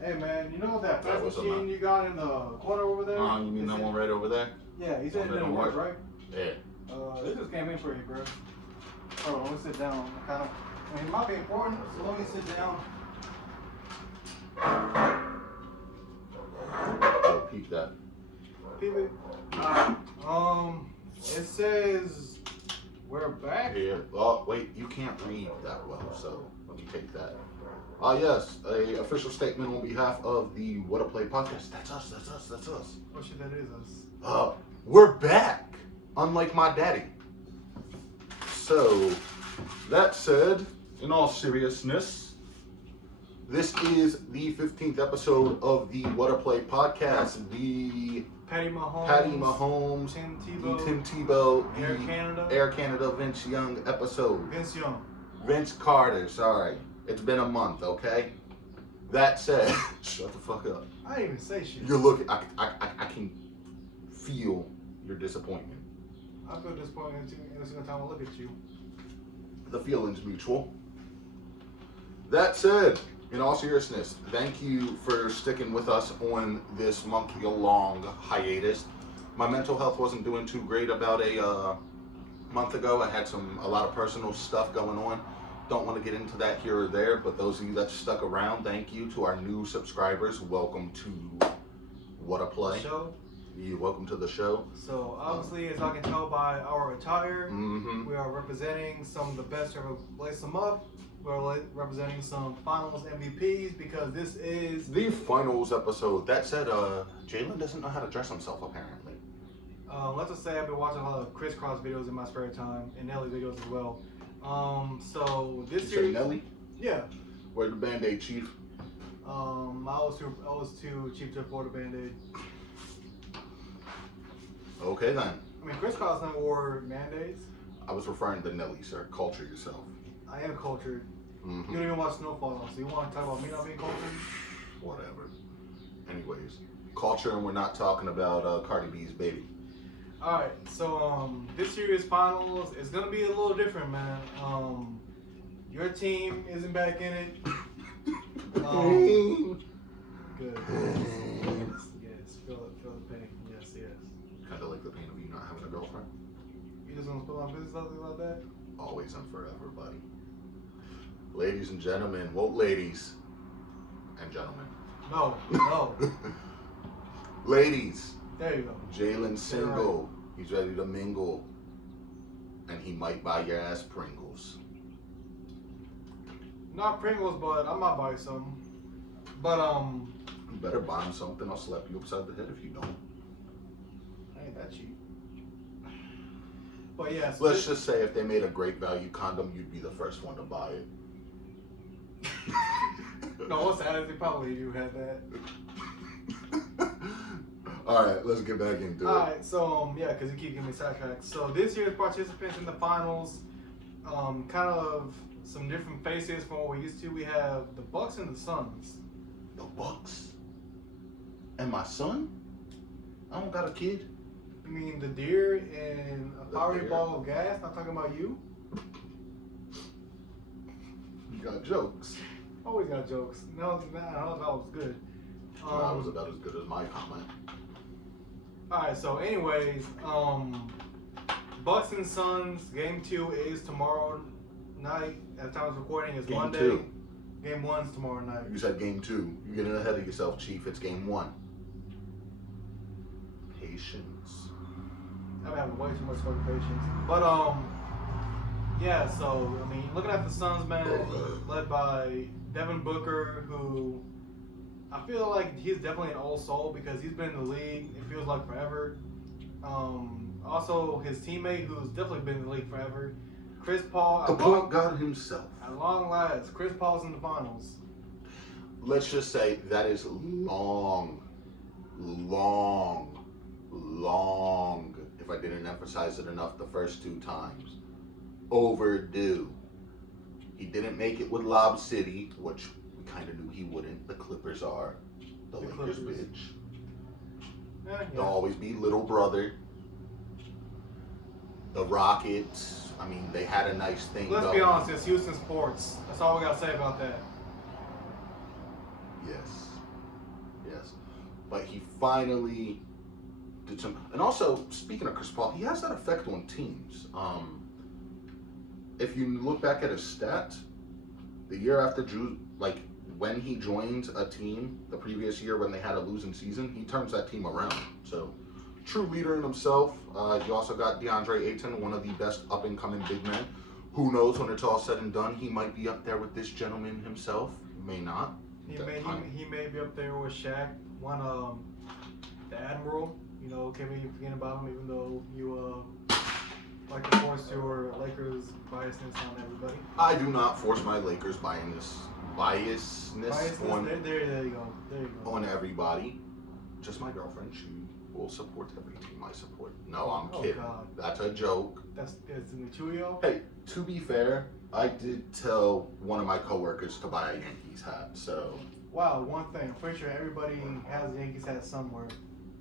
Hey man, you know that fax what's up, machine man? you got in the corner over there? You mean that one right over there? Yeah, he said it that didn't don't work, work? right? Yeah. This just came in for you, bro. Oh, let me sit down. I mean, it might be important, so let me sit down. I'll peep that. Peep it. It says we're back. Here. Oh, wait, you can't read that well, so let me take that. Yes, a official statement on behalf of the What a Play podcast. That's us. Oh shit, that is us. We're back, unlike my daddy. So, that said, in all seriousness, this is the 15th episode of the What a Play podcast. The Patty Mahomes, Tim Tim Tebow, Air Canada, Air Canada Vince Young episode. Vince Carter, sorry. It's been a month, okay? That said, shut the fuck up. I didn't even say shit. You're looking, I can feel your disappointment. I feel disappointed every single time I look at you. The feeling's mutual. That said, in all seriousness, thank you for sticking with us on this month-long hiatus. My mental health wasn't doing too great about a month ago. I had a lot of personal stuff going on. Don't want to get into that here or there, but those of you that stuck around, thank you. To our new subscribers, welcome to What a Play. Welcome to the show. So obviously, as I can tell by our attire, we are representing some of the best to ever lace them up. We're representing some finals MVPs because this is the finals episode. That said, Jalen doesn't know how to dress himself apparently. Let's just say I've been watching a lot of crisscross videos in my spare time and Nelly videos as well. So this year, Nelly? Yeah. Where's the Band-Aid, Chief? I was too cheap to afford a Band-Aid. Okay then. I mean, Chris Cross wore Band-Aids. I was referring to Nelly, sir. Culture yourself. I am cultured. You don't even watch Snowfall, so you want to talk about me not being cultured? Whatever. Anyways, culture, and we're not talking about Cardi B's baby. Alright, so this year's finals is gonna be a little different, man. Your team isn't back in it. Good. Yes, feel the pain. Yes. Kind of like the pain of you not having a girlfriend. You just want to spill my business something like that? Always and forever, buddy. Ladies and gentlemen, well, ladies and gentlemen. No. Ladies. There you go. Jalen's single. Right. He's ready to mingle. And he might buy your ass Pringles. Not Pringles, but I might buy some. But You better buy him something. I'll slap you upside the head if you don't. I ain't that cheap. But yeah. So let's just say if they made a great value condom, you'd be the first one to buy it. No, what's that? They probably you had that. All right, let's get back into it. All right, so yeah, because you keep getting me sidetracked. So this year's participants in the finals, kind of some different faces from what we used to. We have the Bucks and the Suns. The Bucks? And my son? I don't got a kid. You mean the deer in a fiery ball of gas? Not talking about you. You got jokes. Always got jokes. No, that was good. That was about as good as my comment. Alright, so anyways, Bucks and Suns, game 2 is tomorrow night. At the time of recording is game Monday. 2. Game 1's tomorrow night. You said game 2. You're getting ahead of yourself, Chief. It's game 1. Patience. I'm having way too much fucking patience. But yeah, so I mean, looking at the Suns, man, led by Devin Booker, who I feel like he's definitely an old soul because he's been in the league, it feels like forever. Also, his teammate, who's definitely been in the league forever, Chris Paul. The point guard himself. At long last, Chris Paul's in the finals. Let's just say that is long, if I didn't emphasize it enough the first 2 times, overdue. He didn't make it with Lob City, which we kind of knew he wouldn't. The Clippers are the Lakers, bitch. Yeah. They'll always be little brother. The Rockets, I mean, they had a nice thing. Let's be honest, it's Houston sports. That's all we gotta say about that. Yes. Yes. But he finally did some. And also, speaking of Chris Paul, he has that effect on teams. If you look back at his stats, the year after when he joined a team, the previous year when they had a losing season, he turns that team around. So, true leader in himself. You also got DeAndre Ayton, one of the best up-and-coming big men. Who knows, when it's all said and done, he might be up there with this gentleman himself. May not. He may be up there with Shaq. The Admiral. You know, can't be forgetting about him, even though you like to force your Lakers biasness on everybody. I do not force my Lakers biasness on, there you go. on everybody. Just my girlfriend. She will support every team I support. No, I'm kidding. God. That's a joke. That's Machuyo? Hey, to be fair, I did tell one of my coworkers to buy a Yankees hat, so. Wow, one thing. I'm pretty sure everybody has a Yankees hat somewhere.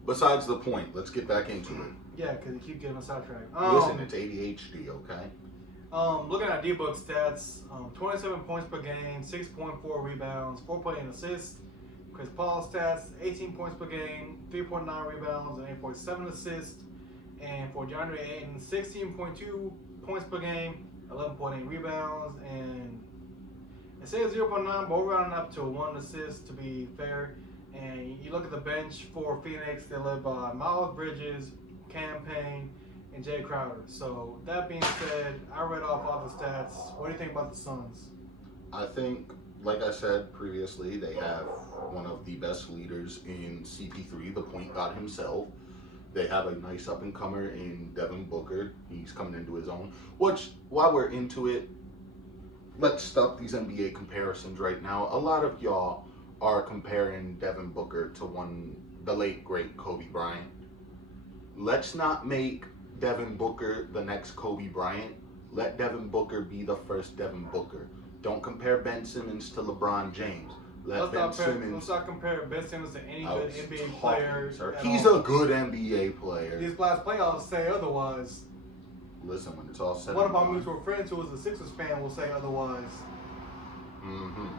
Besides the point, let's get back into it. Yeah, because you keep getting us sidetracked. Listen, it's ADHD, okay? Looking at D-Book stats, 27 points per game, 6.4 rebounds, 4.8 assists. Chris Paul stats, 18 points per game, 3.9 rebounds, and 8.7 assists. And for DeAndre Ayton, 16.2 points per game, 11.8 rebounds, and it says 0.9, but we're rounding up to 1 assist to be fair. And you look at the bench for Phoenix, they're led by Miles Bridges, Cam Payne, and Jay Crowder. So that being said, I read off all the stats. What do you think about the Suns? I think, like I said previously, they have one of the best leaders in CP3, the point guard himself. They have a nice up-and-comer in Devin Booker. He's coming into his own. Which, while we're into it, let's stop these NBA comparisons right now. A lot of y'all are comparing Devin Booker to the late, great Kobe Bryant. Let's not make Devin Booker the next Kobe Bryant. Let Devin Booker be the first Devin Booker. Don't compare Ben Simmons to LeBron James. Let's not compare Ben Simmons to any good NBA player. He's a good NBA player. These last playoffs say otherwise. Listen, when it's all said One and of our done. mutual friends who is a Sixers fan will say otherwise. Mm-hmm.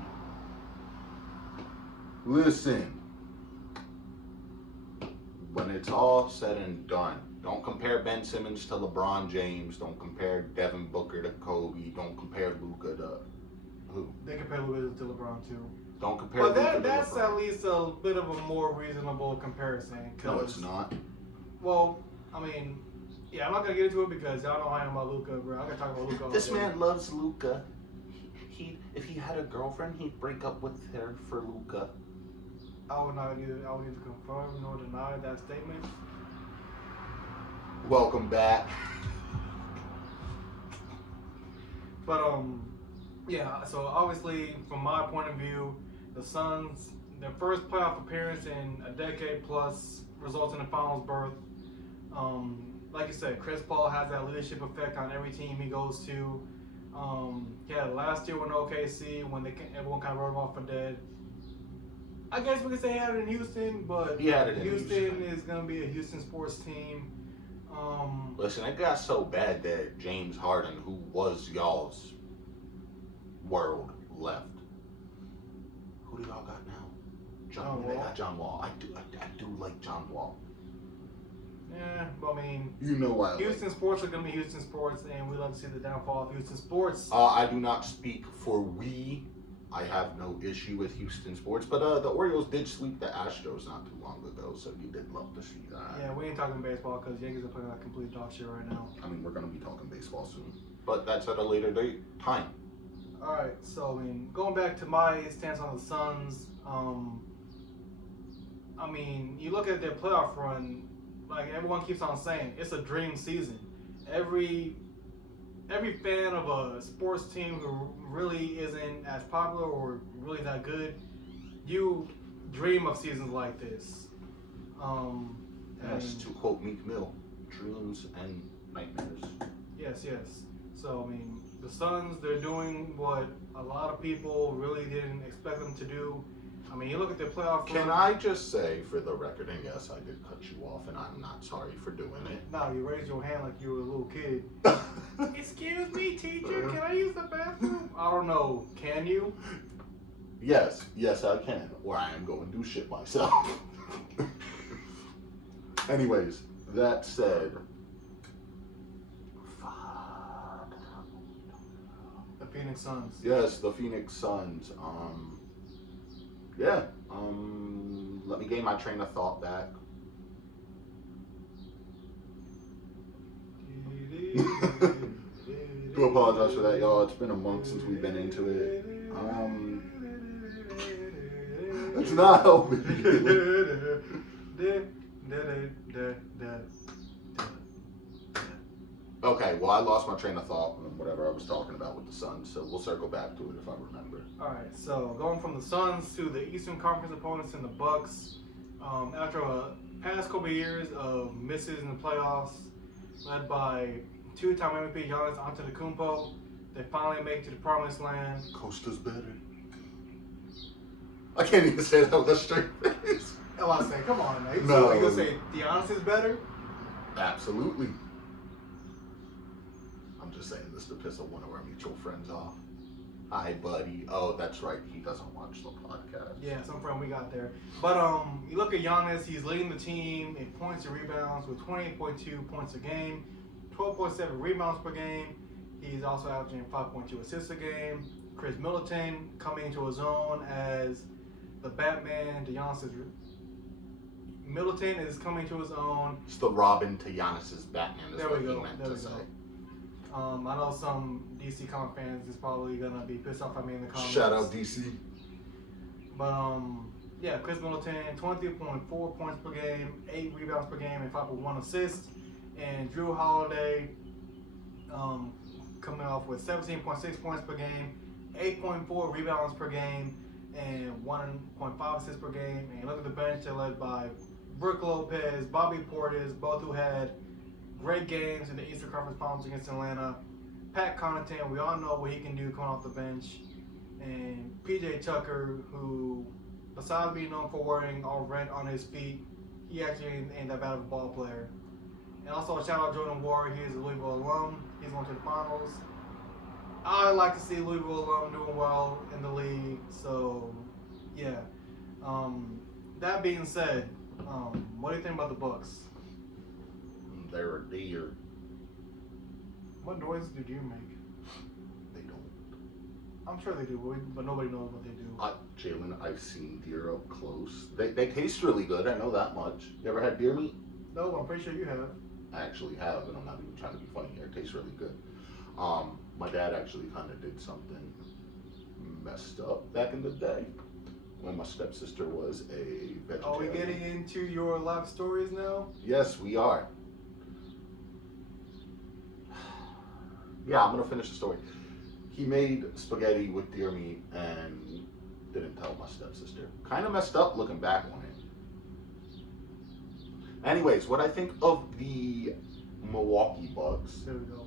Listen, when it's all said and done, don't compare Ben Simmons to LeBron James. Don't compare Devin Booker to Kobe. Don't compare Luka to who? They compare Luka to LeBron too. Don't compare. But Luka that's to LeBron. at least a bit of a more reasonable comparison. No, it's not. Well, I mean, yeah, I'm not gonna get into it because y'all know I am about Luka, bro. I gotta talk about Luka. This man loves Luka. If he had a girlfriend, he'd break up with her for Luka. I would neither confirm nor deny that statement. Welcome back. But yeah. So obviously, from my point of view, the Suns, their first playoff appearance in a decade plus, results in a finals berth. Like you said, Chris Paul has that leadership effect on every team he goes to. He had it last year with OKC when everyone kind of wrote him off for dead. I guess we could say he had it in Houston, but Houston is going to be a Houston sports team. Listen, it got so bad that James Harden, who was y'all's world, left. Who do y'all got now? They got John Wall. I do like John Wall. Yeah, but I mean, you know why. Houston sports are going to be Houston sports, and we love to see the downfall of Houston sports. I do not speak for we. I have no issue with Houston sports, but the Orioles did sweep the Astros not too long ago, so you did love to see that. Yeah, we ain't talking baseball because Yankees are playing like complete dog shit right now. I mean, we're going to be talking baseball soon, but that's at a later date time. All right, so I mean, going back to my stance on the Suns, I mean, you look at their playoff run, like everyone keeps on saying, it's a dream season. Every fan of a sports team who really isn't as popular or really that good, you dream of seasons like this. Yes, to quote Meek Mill, dreams and nightmares. Yes. So, I mean, the Suns, they're doing what a lot of people really didn't expect them to do. I mean, you look at their playoff run. Can I just say, for the record, and yes, I did cut you off, and I'm not sorry for doing it. No, you raised your hand like you were a little kid. Excuse me, teacher, can I use the bathroom? I don't know. Can you? Yes, I can. Or I am going to do shit myself. Anyways, that said, The Phoenix Suns. yes, the Phoenix Suns. Yeah. Let me gain my train of thought back. Do apologize for that, y'all. It's been a month since we've been into it. It's not helping. Okay, well, I lost my train of thought on whatever I was talking about with the Suns, so we'll circle back to it if I remember. All right, so going from the Suns to the Eastern Conference opponents in the Bucks. After a past couple of years of misses in the playoffs, led by two-time MVP Giannis Antetokounmpo, they finally make it to the promised land. Costa's better. I can't even say that with a straight face. Oh, I say, come on, man. No. So you gonna say Giannis is better? Absolutely. I'm just saying this to piss one of our mutual friends off. Hi, buddy. Oh, that's right. He doesn't watch the podcast. Yeah, some friend we got there. But you look at Giannis, he's leading the team in points and rebounds with 28.2 points a game, 12.7 rebounds per game. He's also averaging 5.2 assists a game. Chris Middleton coming into his own as the Batman to Giannis's. Middleton is coming to his own. It's the Robin to Giannis's Batman is There what we he go. meant There to we say. go. I know some DC comic fans is probably gonna be pissed off at me in the comments. Shout out DC. But yeah, Chris Middleton, 23.4 points per game, 8 rebounds per game, and 5.1 assists. And Drew Holiday, coming off with 17.6 points per game, 8.4 rebounds per game, and 1.5 assists per game. And look at the bench, they're led by Brook Lopez, Bobby Portis, both who had great games in the Eastern Conference Finals against Atlanta. Pat Connaughton, we all know what he can do coming off the bench. And PJ Tucker, who, besides being known for wearing all red on his feet, he actually ain't that bad of a ball player. And also, shout out Jordan Ward. He is a Louisville alum. He's going to the finals. I like to see Louisville alum doing well in the league. So, yeah. That being said, what do you think about the Bucks? They're a deer. What noises do you make? They don't. I'm sure they do, but nobody knows what they do. Jalen, I've seen deer up close. They taste really good. I know that much. You ever had deer meat? No, I'm pretty sure you have. I actually have, and I'm not even trying to be funny here. It tastes really good. My dad actually kind of did something messed up back in the day when my stepsister was a vegetarian. Are we getting into your life stories now? Yes, we are. Yeah, I'm gonna finish the story. He made spaghetti with deer meat and didn't tell my stepsister. Kind of messed up looking back on it. Anyways, what I think of the Milwaukee Bucks, There we go.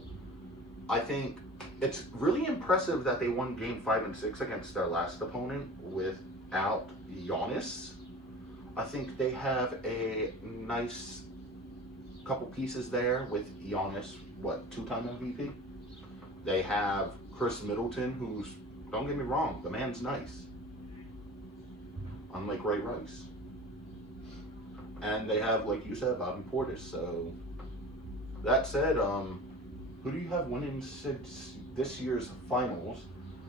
I think it's really impressive that they won Game 5 and 6 against their last opponent without Giannis. I think they have a nice couple pieces there with Giannis, two-time MVP? They have Chris Middleton, who's, don't get me wrong, the man's nice. Unlike Ray Rice. And they have, like you said, Bobby Portis. So, that said, who do you have winning this year's finals?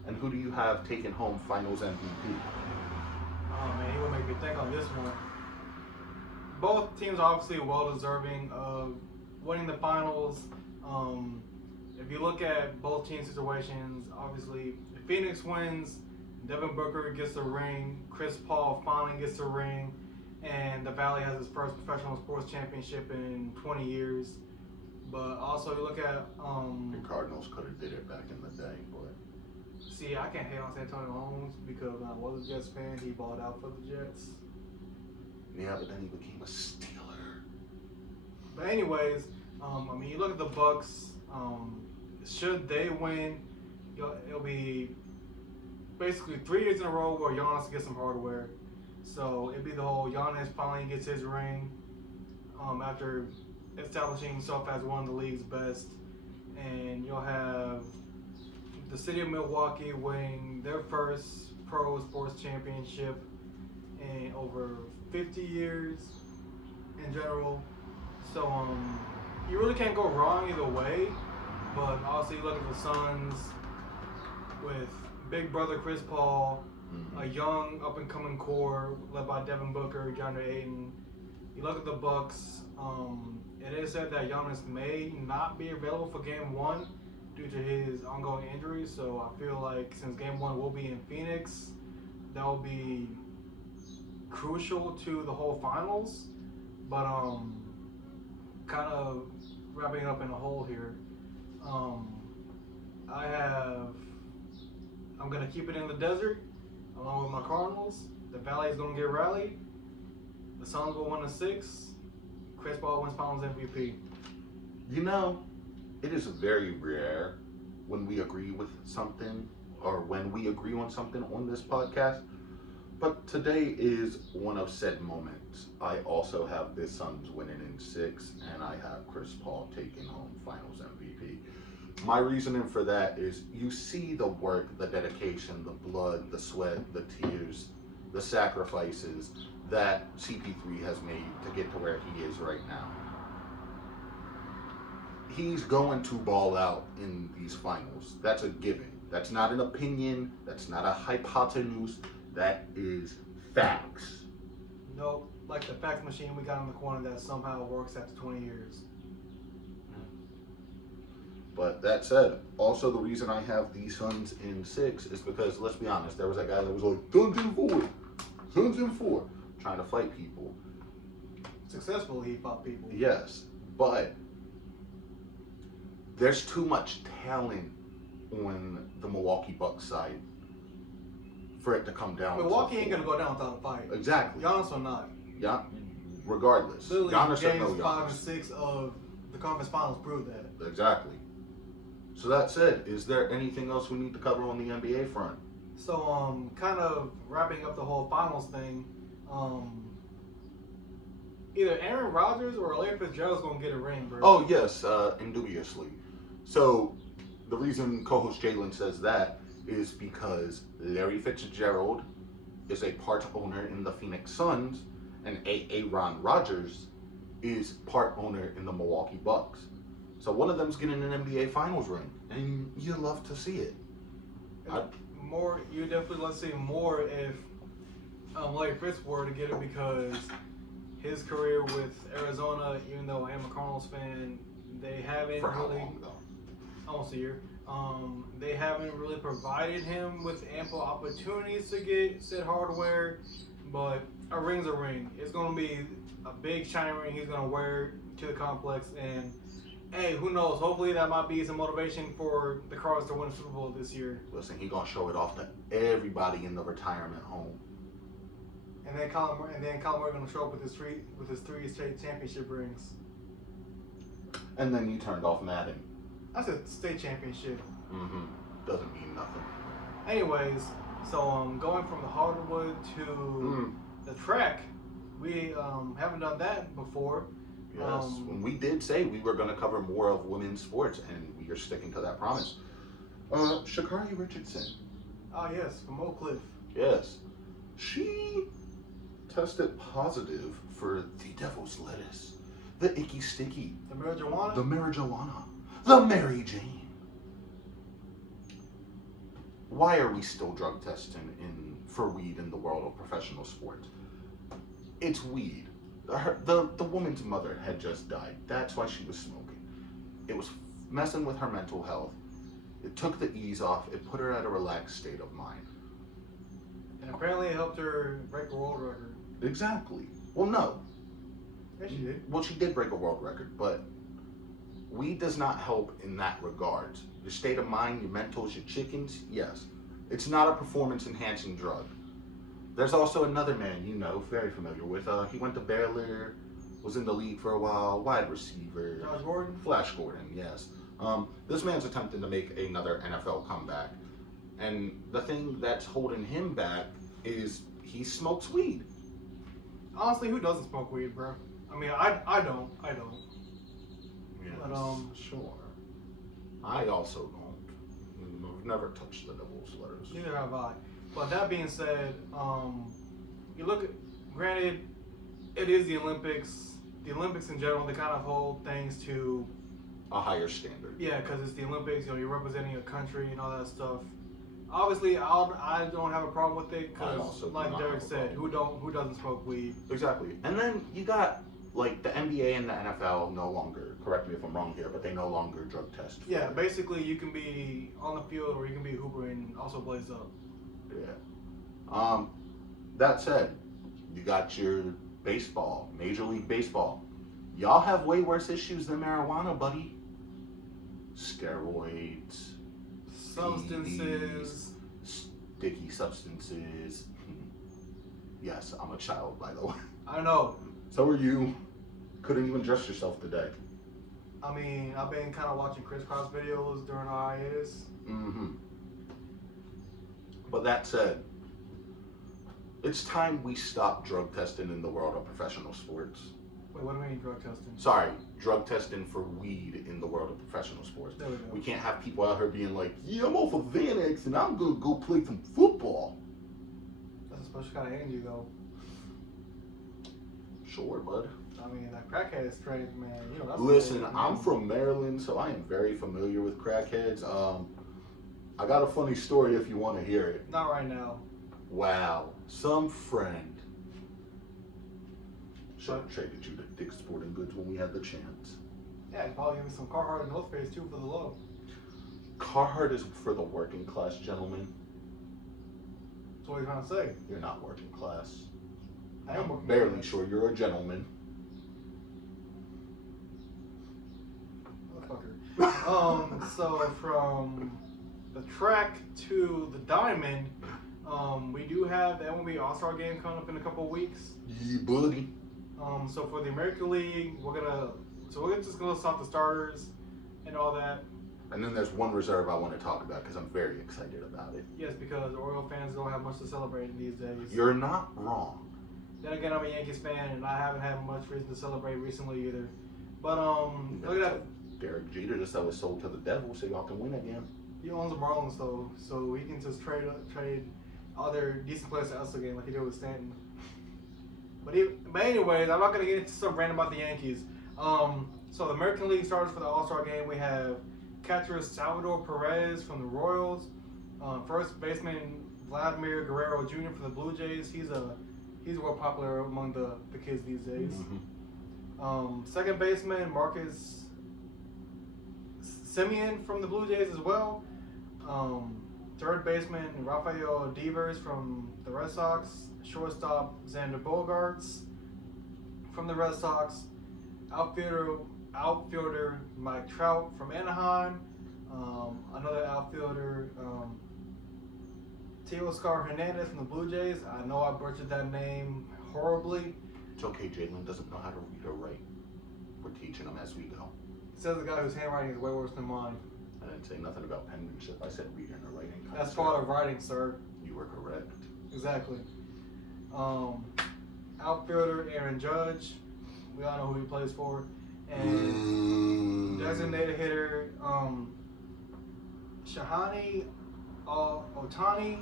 And who do you have taking home finals MVP? Oh man, you will make me think on this one. Both teams are obviously well deserving of winning the finals. If you look at both team situations, obviously if Phoenix wins, Devin Booker gets the ring, Chris Paul finally gets the ring, and the Valley has its first professional sports championship in 20 years. But also you look at The Cardinals could have did it back in the day, but see, I can't hate on San Antonio Holmes because when I was a Jets fan, he balled out for the Jets. yeah, but then he became a Steeler. But anyways, I mean, you look at the Bucks. Should they win, it'll be basically 3 years in a row where Giannis gets some hardware. So it'd be the whole Giannis finally gets his ring after establishing himself as one of the league's best, and you'll have the city of Milwaukee winning their first pro sports championship in over 50 years in general. So you really can't go wrong either way. But obviously, you look at the Suns with big brother Chris Paul, a young up and coming core led by Devin Booker, DeAndre Ayton. You look at the Bucks. It is said that Giannis may not be available for Game 1 due to his ongoing injury. So I feel like since Game 1 will be in Phoenix, that will be crucial to the whole finals. But kind of wrapping up in a hole here. I'm gonna keep it in the desert along with my Cardinals. The Valley is gonna get rallied. The Suns will win a 6. Chris Paul wins Finals MVP. You know, it is very rare when we agree with something or when we agree on something on this podcast. But today is one of said moments. I also have the Suns winning in 6, and I have Chris Paul taking home Finals MVP. My reasoning for that is you see the work, the dedication, the blood, the sweat, the tears, the sacrifices that CP3 has made to get to where he is right now. He's going to ball out in these finals. That's a given. That's not an opinion. That's not a hypotenuse. That is facts. Nope, like the fax machine we got in the corner that somehow works after 20 years. But that said, also the reason I have the Suns in 6 is because, let's be honest, there was that guy that was like, Suns in 4, trying to fight people. Successfully, he fought people. Yes, but there's too much talent on the Milwaukee Bucks side for it to come down. Milwaukee ain't gonna go down without a fight. Exactly. Giannis or not. Yeah. Regardless. Literally, Giannis or games no 5 and Giannis. 6 of the conference finals prove that. Exactly. So that said, is there anything else we need to cover on the NBA front? So kind of wrapping up the whole finals thing. Either Aaron Rodgers or Larry Fitzgerald's gonna get a ring, bro. Oh yes, indubiously. So the reason co-host Jalen says that is because Larry Fitzgerald is a part owner in the Phoenix Suns, and Aaron Rodgers is part owner in the Milwaukee Bucks. So one of them's getting an NBA Finals ring, and you love to see it. You definitely let's see more if Larry Fitz were to get it, because his career with Arizona, even though I am a Cardinals fan, they haven't For how really long though? almost a year. They haven't really provided him with ample opportunities to get said hardware, but a ring's a ring. It's gonna be a big shiny ring he's gonna wear to the complex, and hey, who knows? Hopefully that might be some motivation for the Cardinals to win the Super Bowl this year. Listen, he gonna show it off to everybody in the retirement home. And then Colin Murray gonna show up with his three straight championship rings. And then you turned off Madden. That's a state championship. Doesn't mean nothing. Anyways, so going from the hardwood to the track, we haven't done that before. Yes, when we did say we were going to cover more of women's sports, and we are sticking to that promise. Sha'Carri Richardson. Oh yes, from Oak Cliff. Yes, she tested positive for the devil's lettuce, the icky sticky, The marijuana. the marijuana, the Mary Jane. Why are we still drug testing for weed in the world of professional sports? It's weed. The woman's mother had just died. That's why she was smoking. It was messing with her mental health. It took the ease off. It put her at a relaxed state of mind. And apparently it helped her break a world record. Exactly. Well, no. Yes, she did. Well, she did break a world record, but weed does not help in that regard. Your state of mind, your mentals, your chickens, yes. It's not a performance-enhancing drug. There's also another man you know, very familiar with. He went to Baylor, was in the league for a while, wide receiver. Josh Gordon? Flash Gordon, yes. This man's attempting to make another NFL comeback. And the thing that's holding him back is he smokes weed. Honestly, who doesn't smoke weed, bro? I mean, I don't. Yes, But, sure. I also don't. I've never touched the devil's letters. Neither have I. But that being said, you look at, granted, it is the Olympics. The Olympics in general, they kind of hold things to a higher standard. Yeah, because it's the Olympics. You know, you're representing a country and all that stuff. Obviously, I don't have a problem with it because, like Dereck said, who doesn't smoke weed? Exactly. And then you got like the NBA and the NFL no longer. Correct me if I'm wrong here, but they no longer drug test. Yeah, basically, you can be on the field or you can be Hooper and also blaze up. Yeah. That said, you got your baseball, Major League Baseball. Y'all have way worse issues than marijuana, buddy. Steroids, substances, PEDs, sticky substances. Yes, I'm a child, by the way. I know. So are you. Couldn't even dress yourself today. I mean, I've been kind of watching crisscross videos during our hiatus. Mm-hmm. But that said, it's time we stop drug testing in the world of professional sports. Wait, what do you mean drug testing? Sorry, drug testing for weed in the world of professional sports. There we go. We can't have people out here being like, yeah, I'm off of Xanax and I'm gonna go play some football. That's a special kind of energy, though. Sure, bud. I mean, that crackhead strain, man. You know, that's Listen, I'm from Maryland, so I am very familiar with crackheads. I got a funny story if you want to hear it. Not right now. Wow, some friend should have traded you to Dick's Sporting Goods when we had the chance. Yeah, you probably give me some Carhartt and North Face too for the low. Carhartt is for the working class, gentlemen. That's what you're trying to say. You're not working class. I am I'm working barely class. sure you're a gentleman. Motherfucker. So from the track to the diamond, we do have the MLB All Star Game coming up in a couple of weeks. Yeah, buddy. So for the American League, we're just gonna list off the starters and all that. And then there's one reserve I want to talk about because I'm very excited about it. Yes, because Oriole fans don't have much to celebrate these days. You're not wrong. Then again, I'm a Yankees fan, and I haven't had much reason to celebrate recently either. But look at that. Derek Jeter just that was sold to the devil, so y'all can win again. He owns the Marlins though, so he can just trade other decent players to us again, like he did with Stanton. But anyways, I'm not gonna get into some rant about the Yankees. So the American League starters for the All Star Game, we have catcher Salvador Perez from the Royals, first baseman Vladimir Guerrero Jr. from the Blue Jays. He's well popular among the kids these days. Mm-hmm. Second baseman Marcus Semien from the Blue Jays as well. Third baseman Rafael Devers from the Red Sox. Shortstop Xander Bogaerts from the Red Sox. Outfielder Mike Trout from Anaheim. Another outfielder Teoscar Hernandez from the Blue Jays. I know I butchered that name horribly. It's okay, Jalen doesn't know how to read or write. We're teaching him as we go. Says the guy whose handwriting is way worse than mine. I didn't say nothing about penmanship. I said reading or writing. That's part of writing, sir. You were correct. Exactly. Outfielder Aaron Judge. We all know who he plays for. And designated hitter Shahani Otani.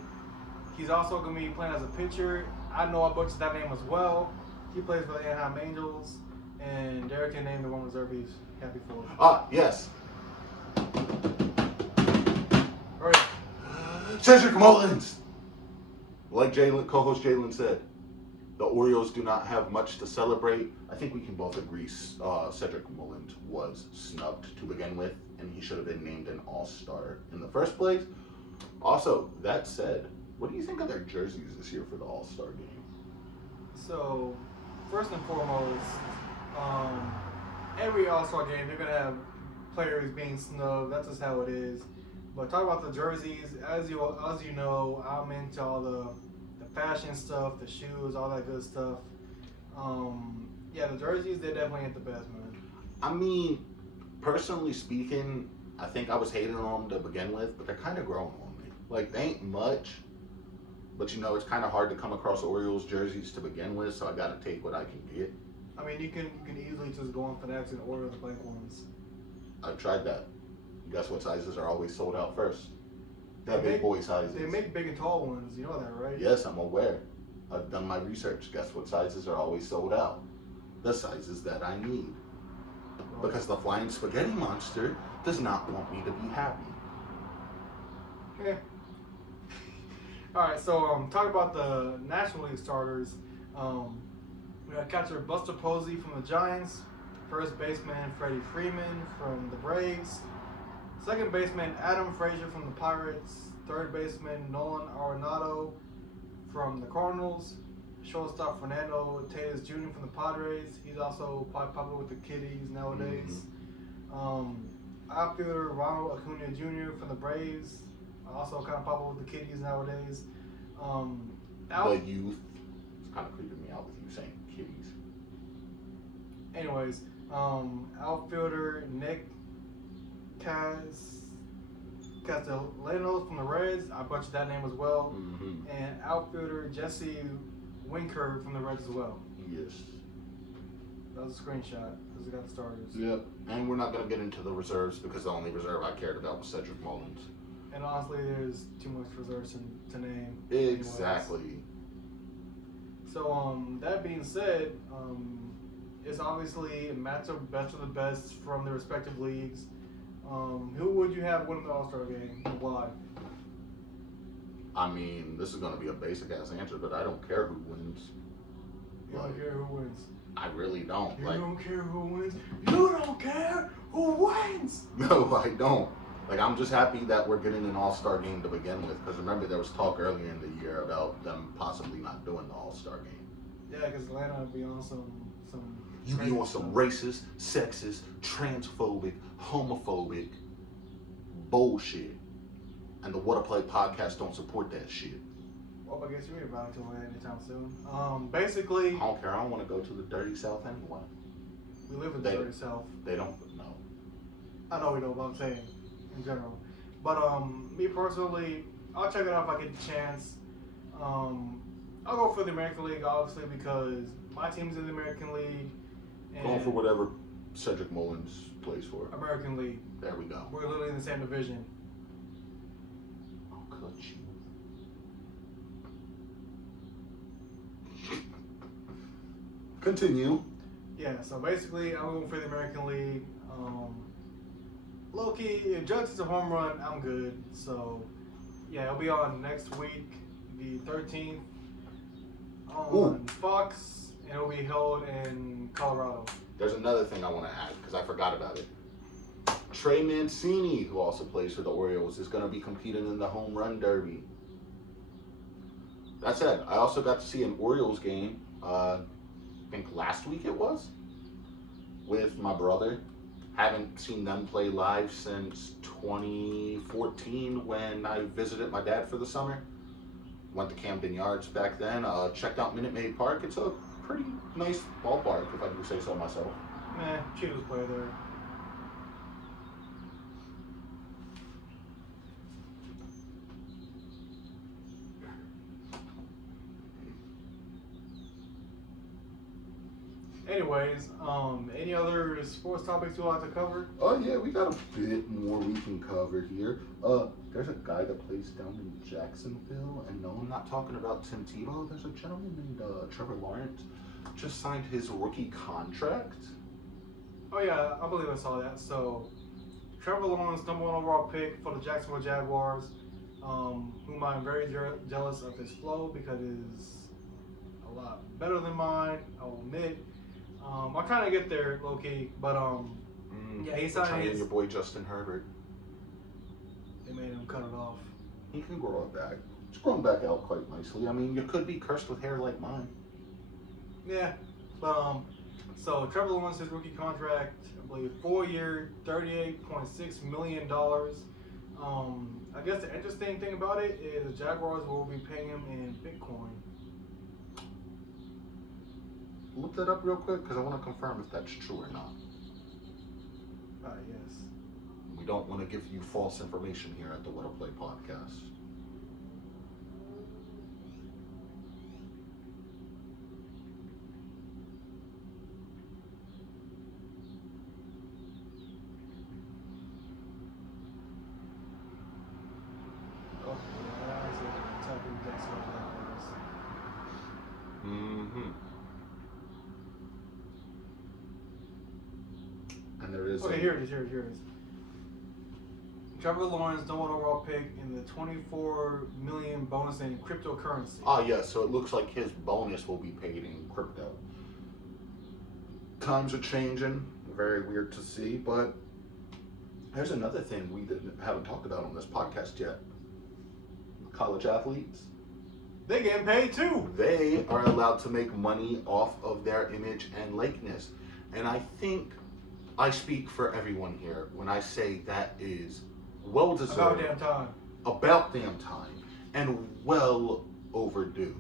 He's also going to be playing as a pitcher. I know I butchered that name as well. He plays for the Anaheim Angels. And Dereck can name the one reserve he's happy for. Ah, yes. Right. Cedric Mullins. Like co-host Jalen said, the Orioles do not have much to celebrate. I think we can both agree Cedric Mullins was snubbed to begin with, and he should have been named an All-Star in the first place. Also, that said, what do you think of their jerseys this year for the All-Star game? So, first and foremost, every All-Star game, they're going to have players being snubbed. That's just how it is. But talk about the jerseys. As you know, I'm into all the fashion stuff, the shoes, all that good stuff. Yeah, the jerseys, they definitely ain't the best, man. I mean, personally speaking, I think I was hating on them to begin with, but they're kind of growing on me. Like, they ain't much, but you know, it's kind of hard to come across Orioles jerseys to begin with, so I got to take what I can get. I mean, you can easily just go on Fanatics and order the blank ones. I've tried that. Guess what sizes are always sold out first? That big boy sizes. They make big and tall ones. You know that, right? Yes, I'm aware. I've done my research. Guess what sizes are always sold out? The sizes that I need. Because the flying spaghetti monster does not want me to be happy. Yeah. All right, so talk about the National League starters. We got catcher Buster Posey from the Giants, first baseman Freddie Freeman from the Braves, second baseman Adam Frazier from the Pirates, third baseman Nolan Arenado from the Cardinals, shortstop Fernando Tatis Jr. from the Padres. He's also quite popular with the kiddies nowadays. Outfielder Ronald Acuna Jr. from the Braves, also kind of popular with the kiddies nowadays. The youth. It's kind of creeping me out with you saying kiddies. Anyways, outfielder Nick Castellanos from the Reds. I butchered that name as well. And outfielder Jesse Winker from the Reds as well. Yes. That was a screenshot because we got the starters. Yep. And we're not going to get into the reserves because the only reserve I cared about was Cedric Mullins. And honestly, there's too much reserves to name. Exactly. Anyways. So, that being said, it's obviously a matchup best of the best from the respective leagues. Who would you have win the All Star game and why? I mean, this is going to be a basic ass answer, but I don't care who wins. You don't care who wins. I really don't. You don't care who wins. You don't care who wins. No, I don't. Like, I'm just happy that we're getting an All Star game to begin with. Because remember, there was talk earlier in the year about them possibly not doing the All Star game. Yeah, because Atlanta would be on some. You be on some racist, sexist, transphobic, homophobic bullshit. And the What a Play podcast don't support that shit. Well, I guess you ain't about to Atlanta anytime soon. Basically. I don't care. I don't want to go to the dirty South anyway. We live in the dirty South. They don't know. I know we know, but I'm saying in general. But me personally, I'll check it out if I get the chance. I'll go for the American League, obviously, because my team's in the American League. And going for whatever Cedric Mullins plays for. American League. There we go. We're literally in the same division. I'll cut you. Continue. Yeah, so basically, I'm going for the American League. Low-key, if Judge is a home run, I'm good. So, yeah, it'll be on next week, the 13th, on Fox. And it'll be held in Colorado. There's another thing I want to add because I forgot about it. Trey Mancini, who also plays for the Orioles, is going to be competing in the home run derby. That said, I also got to see an Orioles game, I think last week it was, with my brother. Haven't seen them play live since 2014 when I visited my dad for the summer. Went to Camden Yards back then, checked out Minute Maid Park. It's a pretty nice ballpark, if I do say so myself. Cheetahs play there. Anyways, any other sports topics you'd like to cover? Oh yeah, we got a bit more we can cover here. There's a guy that plays down in Jacksonville, and no, I'm not talking about Tim Tebow. There's a gentleman named Trevor Lawrence, just signed his rookie contract. Oh yeah, I believe I saw that. So, Trevor Lawrence, number 1 overall pick for the Jacksonville Jaguars, whom I'm very jealous of his flow because it is a lot better than mine, I'll admit. I'm trying to get there, low-key, but yeah, he signed his... your boy Justin Herbert. They made him cut it off. He can grow it back. It's grown back out quite nicely. I mean, you could be cursed with hair like mine. Yeah, but so Trevor Lawrence's rookie contract, I believe, 4-year, $38.6 million. I guess the interesting thing about it is the Jaguars will be paying him in Bitcoin. Look that up real quick because I want to confirm if that's true or not. Yes. We don't want to give you false information here at the What a Play podcast. is. Okay, here it is. Trevor Lawrence, number 1 overall pick in the $24 million bonus in cryptocurrency. Oh, yeah, so it looks like his bonus will be paid in crypto. Times are changing. Very weird to see, but there's another thing we haven't talked about on this podcast yet. College athletes. They getting paid too. They are allowed to make money off of their image and likeness. And I think I speak for everyone here when I say that is well deserved. About damn time. And well overdue.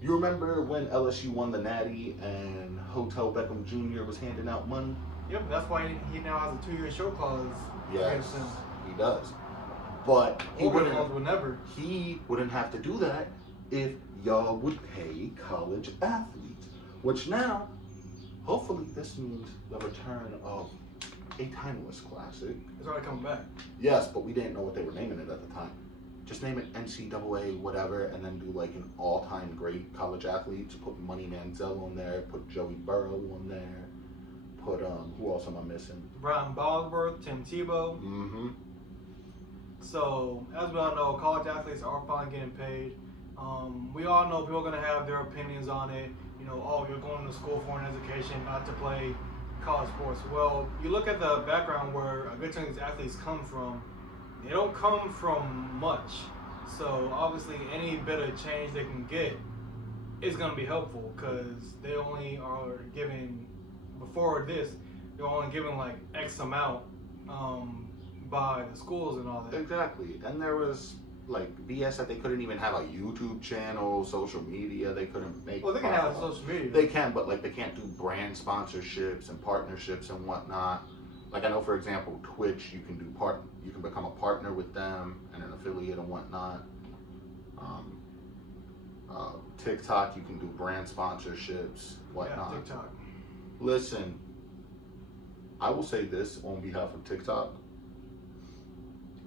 You remember when LSU won the Natty and Hotel Beckham Jr. was handing out money? Yep, that's why he now has a 2-year show clause. Yes, he does. But he wouldn't have to do that if y'all would pay college athletes. Which now, hopefully this means the return of a timeless classic. It's already coming back. Yes, but we didn't know what they were naming it at the time. Just name it NCAA whatever, and then do like an all-time great college athletes. Put Money Manziel on there. Put Joey Burrow on there. Put who else am I missing? Brian Bosworth, Tim Tebow. Mm-hmm. So as we all know, college athletes are finally getting paid. We all know people are gonna have their opinions on it. You know, oh, you're going to school for an education, not to play college sports. Well, you look at the background where a good chunk of these athletes come from. They don't come from much. So obviously any bit of change they can get is going to be helpful because they only are given, before this, they're only given like X amount by the schools and all that. Exactly. And there was like BS that they couldn't even have a YouTube channel, social media. They couldn't make. Well, they can have social media. They can, but like they can't do brand sponsorships and partnerships and whatnot. Like I know, for example, Twitch, you can become a partner with them and an affiliate and whatnot. TikTok, you can do brand sponsorships, whatnot. Yeah, TikTok. Listen, I will say this on behalf of TikTok.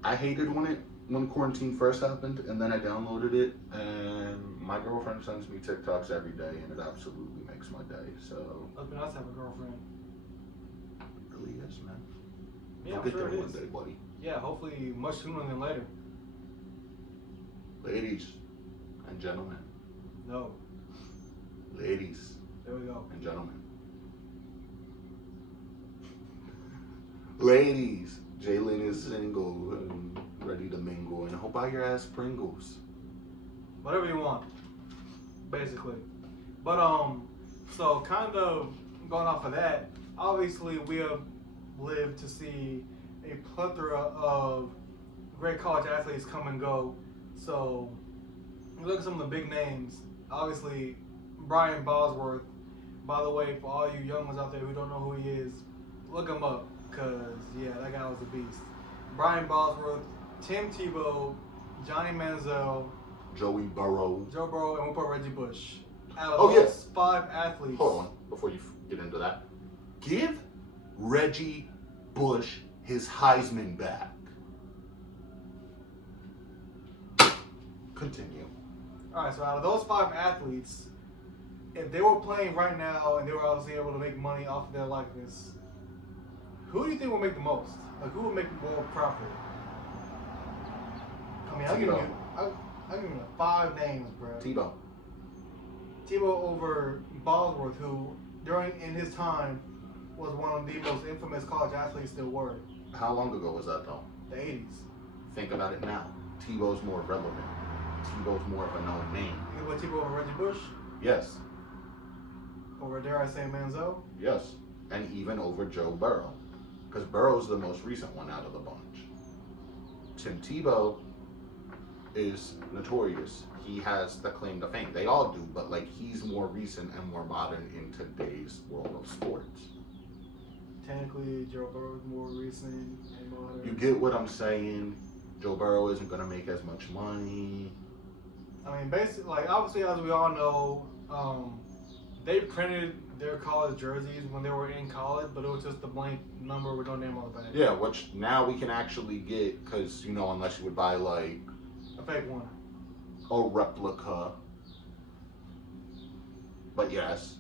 I hated when quarantine first happened, and then I downloaded it, and my girlfriend sends me TikToks every day, and it absolutely makes my day. So. Must be nice to have a girlfriend. It really is, man. Yeah, You'll I'm get sure there it one is. day, buddy. Yeah, hopefully much sooner than later. Ladies and gentlemen. No. Ladies There we go. and gentlemen. Ladies, Jalen is single and ready to mingle, and he'll buy your ass Pringles. Whatever you want, basically. But so kind of going off of that, obviously we have lived to see a plethora of great college athletes come and go. So you look at some of the big names. Obviously, Brian Bosworth. By the way, for all you young ones out there who don't know who he is, look him up, cause yeah, that guy was a beast. Brian Bosworth, Tim Tebow, Johnny Manziel, Joey Burrow. Joe Burrow, and we'll put Reggie Bush. Out of Oh, those 5 athletes. Hold on, before you get into that. Give Reggie Bush his Heisman back. Continue. All right, so out of those 5 athletes, if they were playing right now and they were obviously able to make money off of their likeness, who do you think will make the most? Like, who would make more profit? I mean, I'll give you 5 names, bro. Tebow. Tebow over Bosworth, who in his time was one of the most infamous college athletes there were. How long ago was that though? The 80s. Think about it now. Tebow's more relevant. Tebow's more of a known name. You put Tebow over Reggie Bush? Yes. Over, dare I say, Manziel? Yes. And even over Joe Burrow. Because Burrow's the most recent one out of the bunch. Tim Tebow is notorious. He has the claim to fame. They all do, but like he's more recent and more modern in today's world of sports. Technically, Joe Burrow is more recent and modern. You get what I'm saying? Joe Burrow isn't going to make as much money. I mean, basically, like, obviously, as we all know, they printed their college jerseys when they were in college, but it was just a blank number with no name on the back. Yeah, which now we can actually get, because, you know, unless you would buy, like, a fake one. A replica. But yes,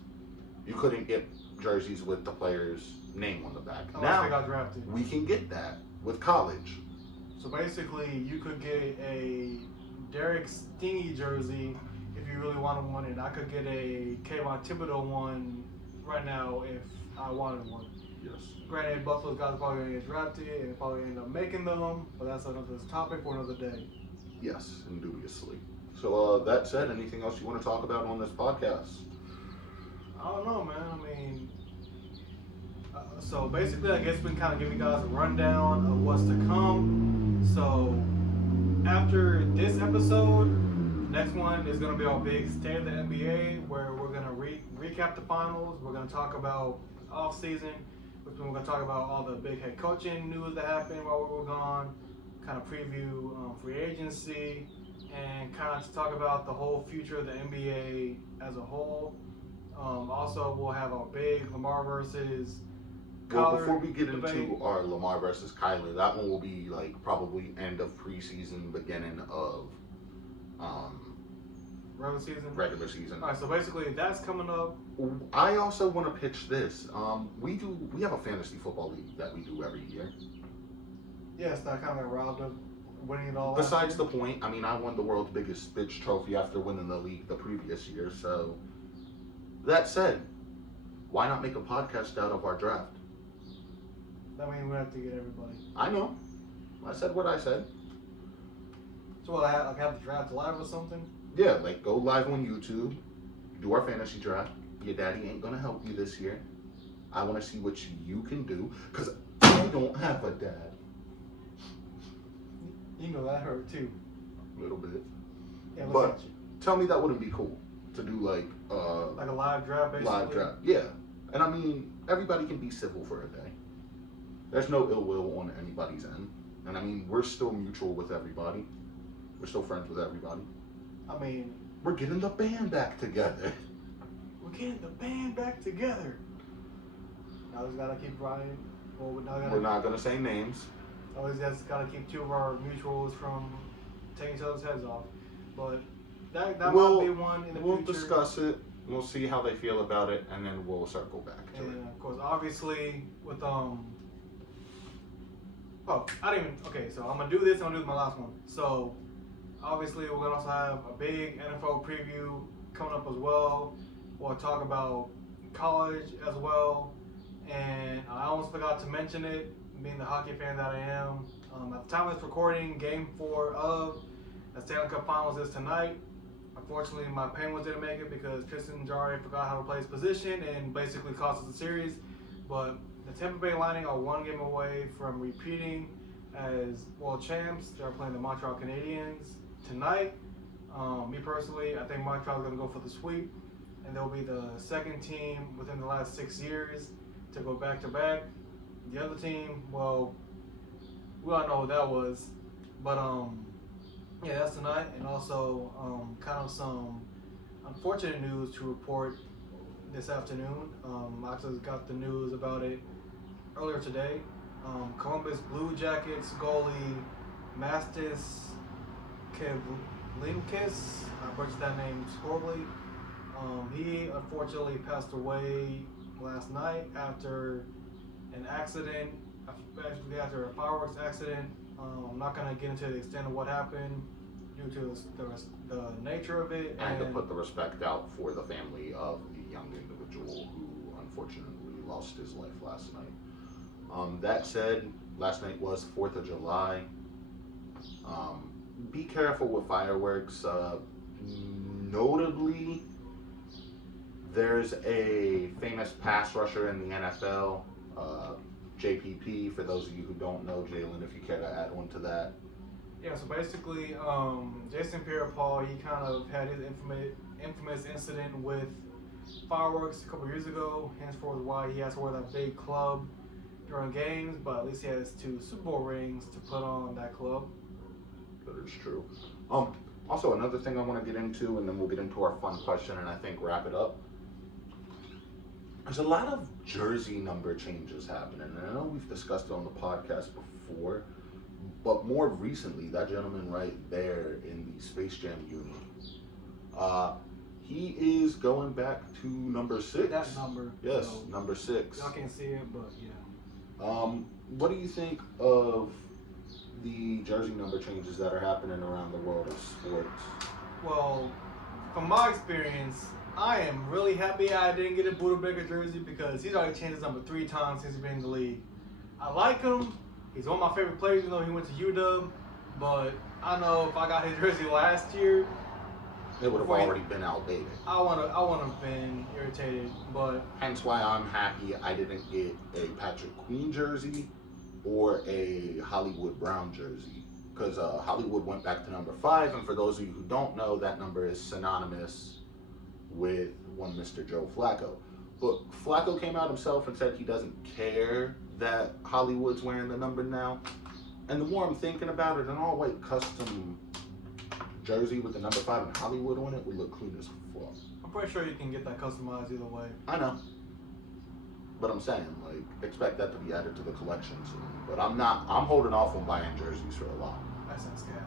you couldn't get jerseys with the player's name on the back. Unless they got drafted. We can get that with college. So basically, you could get a Dereck Stingy jersey if you really wanted one, and I could get a Kayvon Thibodeau one right now if I wanted one. Yes. Granted, both those guys are probably going to get drafted and probably end up making them, but that's another topic for another day. Yes, indubiously. So that said, anything else you want to talk about on this podcast? I don't know, man. I mean, so basically, I guess we can kind of give you guys a rundown of what's to come. So after this episode, next one is going to be our big State of the NBA, where we're going to recap the finals. We're going to talk about off season. We're going to talk about all the big head coaching news that happened while we were gone. Kind of preview free agency, and kind of talk about the whole future of the NBA as a whole. Also, we'll have our big Lamar versus Kyler. Well, before we get debate. into our Lamar versus Kyler, that one will be like probably end of preseason, beginning of regular season. All right, so basically that's coming up. I also want to pitch this. We have a fantasy football league that we do every year. Yeah, it's not kind of like robbed of winning it all. Besides the point, I mean, I won the world's biggest bitch trophy after winning the league the previous year. So that said, why not make a podcast out of our draft? That means we have to get everybody. I know. I said what I said. So what, I have the draft live or something? Yeah, like go live on YouTube, do our fantasy draft. Your daddy ain't gonna help you this year. I want to see what you can do, because I don't have a dad. You know that hurt too. A little bit. Yeah, look But at you. tell me that wouldn't be cool to do like a live draft, basically. live draft. Yeah, and I mean everybody can be civil for a day. There's no ill will on anybody's end, and I mean we're still mutual with everybody. We're still friends with everybody. I mean, we're getting the band back together. We're getting the band back together. Now we just gotta keep Brian. We're not gonna say names. Always just gotta keep two of our mutuals from taking each other's heads off. But that might be one in the We'll future. discuss it. We'll see how they feel about it, and then we'll circle back to it. And of course, obviously with Oh, I didn't even. Okay, so I'm gonna do this. I'm gonna do my last one. So obviously, we're gonna also have a big NFL preview coming up as well. We'll talk about college as well. And I almost forgot to mention it, being the hockey fan that I am. At the time of this recording, Game 4 of the Stanley Cup Finals is tonight. Unfortunately, my Penguins didn't make it because Tristan Jarry forgot how to play his position and basically cost us the series. But the Tampa Bay Lightning are one game away from repeating as world champs. They're playing the Montreal Canadiens tonight. Me personally, I think Montreal is going to go for the sweep, and they'll be the second team within the last 6 years to go back-to-back. The other team, well, we all know who that was, but yeah, that's tonight. And also kind of some unfortunate news to report this afternoon. I just got the news about it earlier today. Columbus Blue Jackets goalie Mastis Kevlinkis, I butchered that name horribly. He unfortunately passed away last night after an accident, after a fireworks accident. I'm not going to get into the extent of what happened due to the nature of it. And to put the respect out for the family of the young individual who unfortunately lost his life last night. That said, last night was 4th of July. Be careful with fireworks. Notably, there's a famous pass rusher in the NFL, JPP, for those of you who don't know. Jalen, if you care to add on to that. Yeah, so basically, Jason Pierre-Paul, he kind of had his infamous incident with fireworks a couple years ago, henceforth why he has to wear that big club during games, but at least he has 2 Super Bowl rings to put on that club. That is true. Also, another thing I want to get into, and then we'll get into our fun question, and I think wrap it up. There's a lot of jersey number changes happening, and I know we've discussed it on the podcast before, but more recently, that gentleman right there in the Space Jam uni, He is going back to number 6. That number. Yes, so, number 6. Y'all can't see it, but yeah. What do you think of the jersey number changes that are happening around the world of sports? Well, from my experience, I am really happy I didn't get a Buda Baker jersey because he's already changed his number 3 times since he's been in the league. I like him. He's one of my favorite players, even though he went to UW. But I know if I got his jersey last year, it would have already been outdated. I would have been irritated. But hence why I'm happy I didn't get a Patrick Queen jersey or a Hollywood Brown jersey, because Hollywood went back to number 5, and for those of you who don't know, that number is synonymous with one Mr. Joe Flacco. Look, Flacco came out himself and said he doesn't care that Hollywood's wearing the number now. And the more I'm thinking about it, an all-white custom jersey with the number 5 and Hollywood on it would look clean as fuck. I'm pretty sure you can get that customized either way. I know. But I'm saying, like, expect that to be added to the collection soon. But I'm holding off on buying jerseys for a while. That sounds good.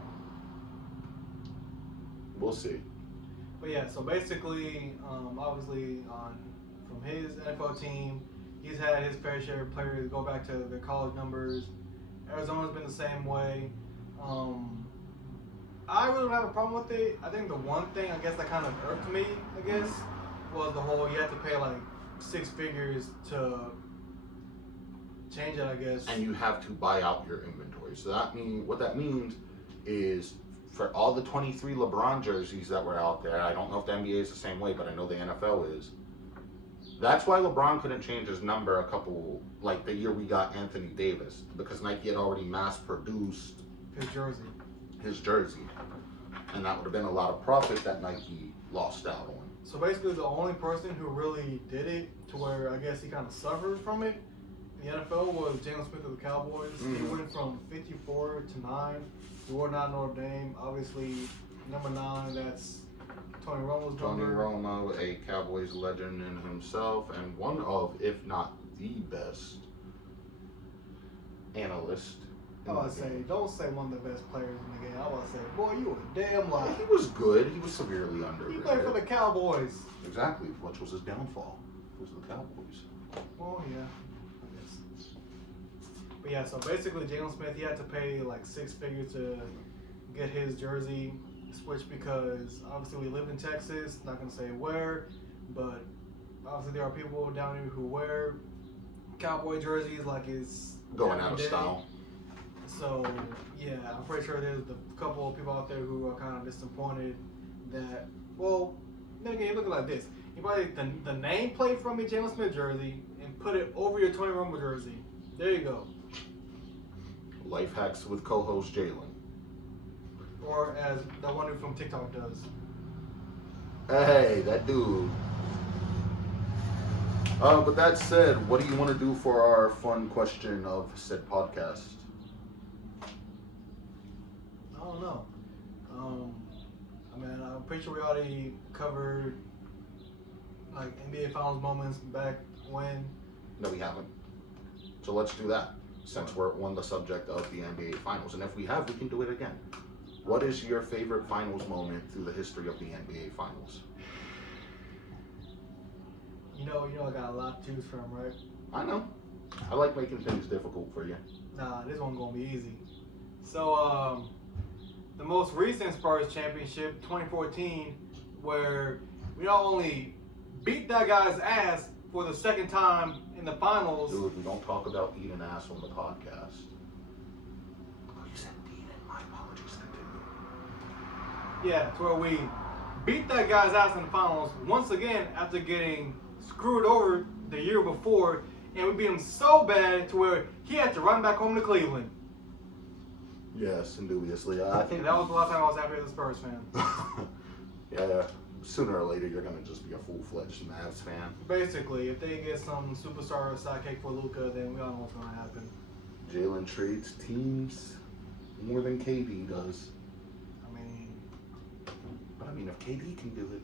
We'll see. But yeah, so basically, obviously, from his NFL team, he's had his fair share of players go back to their college numbers. Arizona's been the same way. I really don't have a problem with it. I think the one thing, I guess, that kind of irked me, was the whole you have to pay like 6 figures to change it, I guess. And you have to buy out your inventory. So what that means is for all the 23 LeBron jerseys that were out there, I don't know if the NBA is the same way, but I know the NFL is. That's why LeBron couldn't change his number the year we got Anthony Davis, because Nike had already mass produced his jersey. And that would have been a lot of profit that Nike lost out on. So basically the only person who really did it to where I guess he kind of suffered from it in the NFL was Jalen Smith of the Cowboys. He went from 54 to 9. He wore not Notre Dame. Obviously, number 9, that's Tony Romo's number. Tony Romo, a Cowboys legend in himself, and one of, if not the best analyst. Don't say one of the best players in the game. I was say, boy, you a damn liar. He was good. He was severely underrated. He played for the Cowboys. Exactly, which was his downfall. It was the Cowboys. Oh, yeah. I guess. But yeah, so basically Jalen Smith, he had to pay like 6 figures to get his jersey switched because obviously we live in Texas. Not going to say where, but obviously there are people down here who wear Cowboy jerseys like it's going out of style. So, yeah, I'm pretty sure there's a couple of people out there who are kind of disappointed that, well, then again, look at it like this. You buy the nameplate from your Jalen Smith jersey and put it over your Tony Romo jersey. There you go. Life hacks with co-host Jalen. Or as the one who from TikTok does. Hey, that dude. But that said, what do you want to do for our fun question of said podcast? I don't know. I'm pretty sure we already covered like NBA Finals moments back when. No, we haven't. So let's do that, since we're on the subject of the NBA Finals. And if we have, we can do it again. What is your favorite Finals moment through the history of the NBA Finals? You know, I got a lot to choose from, right? I know. I like making things difficult for you. Nah, this one's gonna be easy. So, the most recent Spurs championship, 2014, where we not only beat that guy's ass for the second time in the finals. Dude, we don't talk about eating ass on the podcast. Oh, you said eating. My apologies. Continue. Yeah, to where we beat that guy's ass in the finals once again after getting screwed over the year before, and we beat him so bad to where he had to run back home to Cleveland. Yes, indubiously. I think that was the last time I was happy as a Spurs fan. Yeah, sooner or later you're gonna just be a full-fledged Mavs fan. Basically, if they get some superstar or sidekick for Luka, then we all know what's gonna happen. Jalen trades teams more than KD does. But if KD can do it.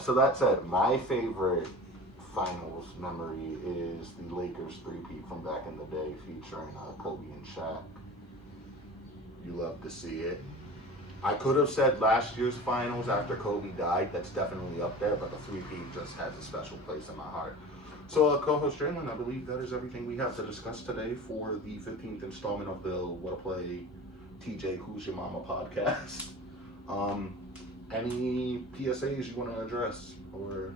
So that said, my favorite finals memory is the Lakers three-peat from back in the day featuring Kobe and Shaq. You love to see it. I could have said last year's finals after Kobe died. That's definitely up there, but the 3P just has a special place in my heart. So, co-host Jalen, I believe that is everything we have to discuss today for the 15th installment of the What a Play TJ Who's Your Mama podcast. Any PSAs you want to address or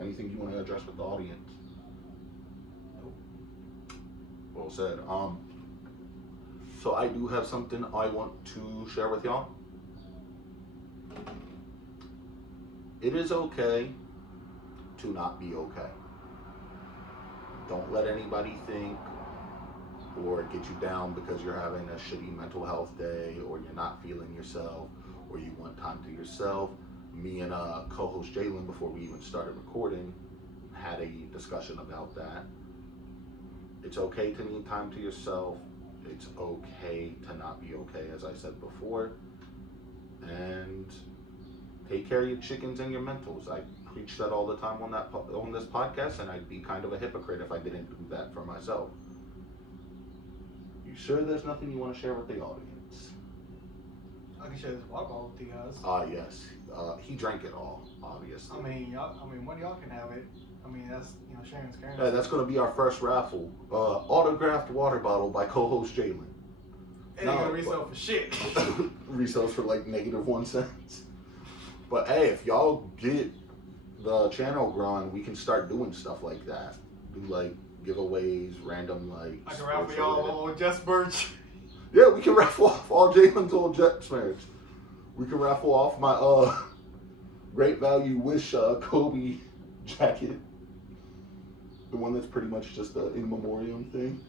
anything you want to address with the audience? Nope. Well said. So I do have something I want to share with y'all. It is okay to not be okay. Don't let anybody think or get you down because you're having a shitty mental health day or you're not feeling yourself or you want time to yourself. Me and co-host Jalen, before we even started recording, had a discussion about that. It's okay to need time to yourself. It's okay to not be okay, as I said before. And take care of your chickens and your mentals. I preach that all the time on this podcast, and I'd be kind of a hypocrite if I didn't do that for myself. You sure there's nothing you want to share with the audience? I can share this water bottle with you guys. Yes. He drank it all, obviously. I mean, one of y'all can have it. I mean, that's, sharing's caring. Yeah, that's going to be our first raffle. Autographed water bottle by co-host Jalen. Ain't gonna resell for shit. Resells for like -1 cent. But hey, if y'all get the channel growing, we can start doing stuff like that. Do like giveaways, random like. I can raffle y'all old Jets merch. Yeah, we can raffle off all Jalen's old Jets merch. We can raffle off my Great Value Wish Kobe jacket. The one that's pretty much just an in memoriam thing.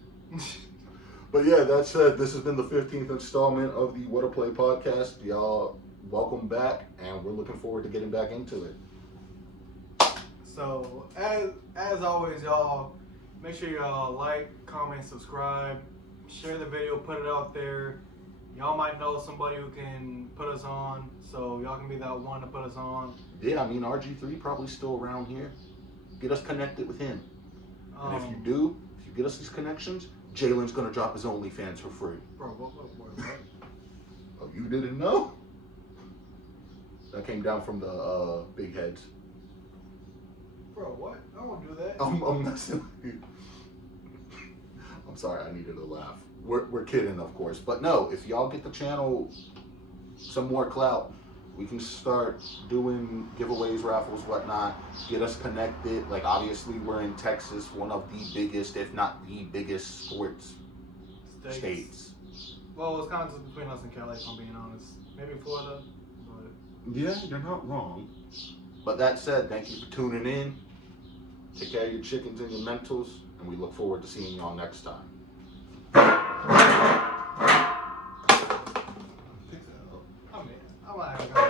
But yeah, that said, this has been the 15th installment of the What a Play podcast. Y'all, welcome back, and we're looking forward to getting back into it. So, as always, y'all, make sure y'all like, comment, subscribe, share the video, put it out there. Y'all might know somebody who can put us on, so y'all can be that one to put us on. Yeah, I mean, RG3 probably still around here. Get us connected with him. And if you do, if you get us these connections, Jalen's going to drop his OnlyFans for free. Bro, what? Oh, you didn't know? That came down from the big heads. Bro, what? I won't do that. I'm messing with you. I'm sorry, I needed a laugh. We're kidding, of course. But no, if y'all get the channel some more clout, we can start doing giveaways, raffles, whatnot. Get us connected. Like, obviously, we're in Texas, one of the biggest, if not the biggest, sports states. Well, it's kind of just between us and Cali, if I'm being honest. Maybe Florida, but... Yeah, you're not wrong. But that said, thank you for tuning in. Take care of your chickens and your mentals, and we look forward to seeing y'all next time. I mean, I'm not